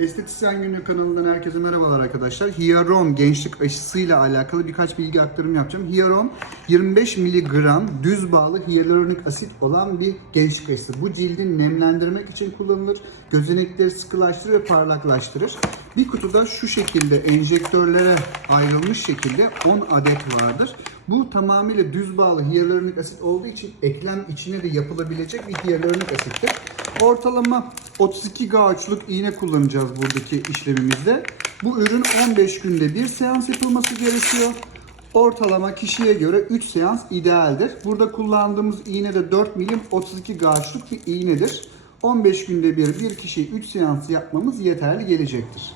Estetisyen Günlüğü kanalından herkese merhabalar arkadaşlar. Hyaluron gençlik aşısıyla alakalı birkaç bilgi aktarım yapacağım. Hyaluron 25 mg düz bağlı hyaluronik asit olan bir gençlik aşısı. Bu cildi nemlendirmek için kullanılır. Gözenekleri sıkılaştırır ve parlaklaştırır. Bir kutuda şu şekilde enjektörlere ayrılmış şekilde 10 adet vardır. Bu tamamıyla düz bağlı hyaluronik asit olduğu için eklem içine de yapılabilecek bir hyaluronik asittir. Ortalama 32 gauçluk iğne kullanacağız buradaki işlemimizde. Bu ürün 15 günde bir seans yapılması gerekiyor. Ortalama kişiye göre 3 seans idealdir. Burada kullandığımız iğne de 4 milim 32 gauçluk bir iğnedir. 15 günde bir bir kişiye 3 seans yapmamız yeterli gelecektir.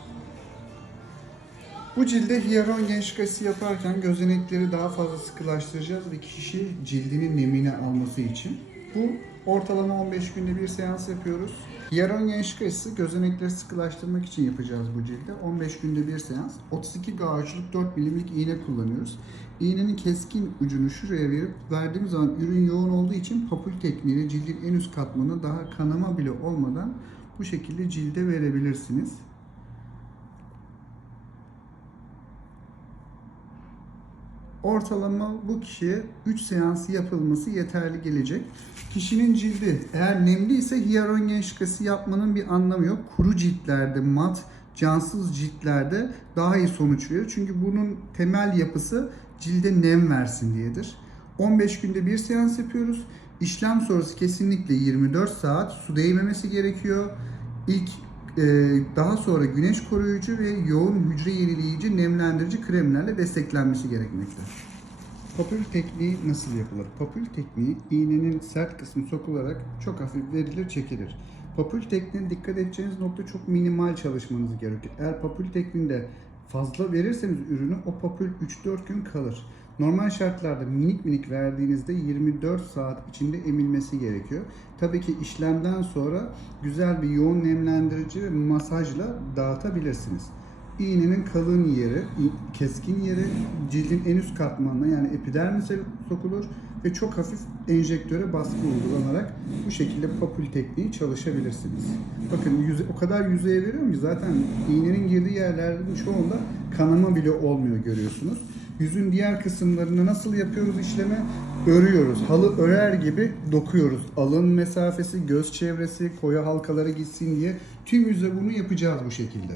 Bu cilde hyaluron gençlik aşısı yaparken gözenekleri daha fazla sıkılaştıracağız ve kişi cildinin nemini alması için. Bu ortalama 15 günde bir seans yapıyoruz. Hyaluron gençlik aşısı gözenekleri sıkılaştırmak için yapacağız bu cilde. 15 günde bir seans. 32 gauçluk 4 milimlik iğne kullanıyoruz. İğnenin keskin ucunu şuraya verip verdiğimiz zaman ürün yoğun olduğu için papul tekniğiyle cildin en üst katmanı daha kanama bile olmadan bu şekilde cilde verebilirsiniz. Ortalama bu kişiye 3 seansı yapılması yeterli gelecek. Kişinin cildi eğer nemli ise hyaluron aşısı yapmanın bir anlamı yok. Kuru ciltlerde, mat, cansız ciltlerde daha iyi sonuç veriyor. Çünkü bunun temel yapısı cilde nem versin diyedir. 15 günde bir seans yapıyoruz. İşlem sonrası kesinlikle 24 saat su değmemesi gerekiyor. İlk daha sonra güneş koruyucu ve yoğun hücre yenileyici nemlendirici kremlerle desteklenmesi gerekmekte. Papül tekniği nasıl yapılır? Papül tekniği iğnenin sert kısmı sokularak çok hafif verilir, çekilir. Papül tekniğine dikkat edeceğiniz nokta çok minimal çalışmanız gerekir. Eğer papül tekniğinde fazla verirseniz ürünü o papül 3-4 gün kalır. Normal şartlarda minik minik verdiğinizde 24 saat içinde emilmesi gerekiyor. Tabii ki işlemden sonra güzel bir yoğun nemlendirici ve masajla dağıtabilirsiniz. İğnenin kalın yeri, keskin yeri cildin en üst katmanına yani epidermise sokulur ve çok hafif enjektöre baskı uygulanarak bu şekilde papül tekniği çalışabilirsiniz. Bakın yüze, o kadar yüzeye veriyorum ki zaten iğnenin girdiği yerlerin çoğunda kanama bile olmuyor görüyorsunuz. Yüzün diğer kısımlarını nasıl yapıyoruz işlemi? Örüyoruz. Halı örer gibi dokuyoruz. Alın mesafesi, göz çevresi, koyu halkaları gitsin diye tüm yüze bunu yapacağız bu şekilde.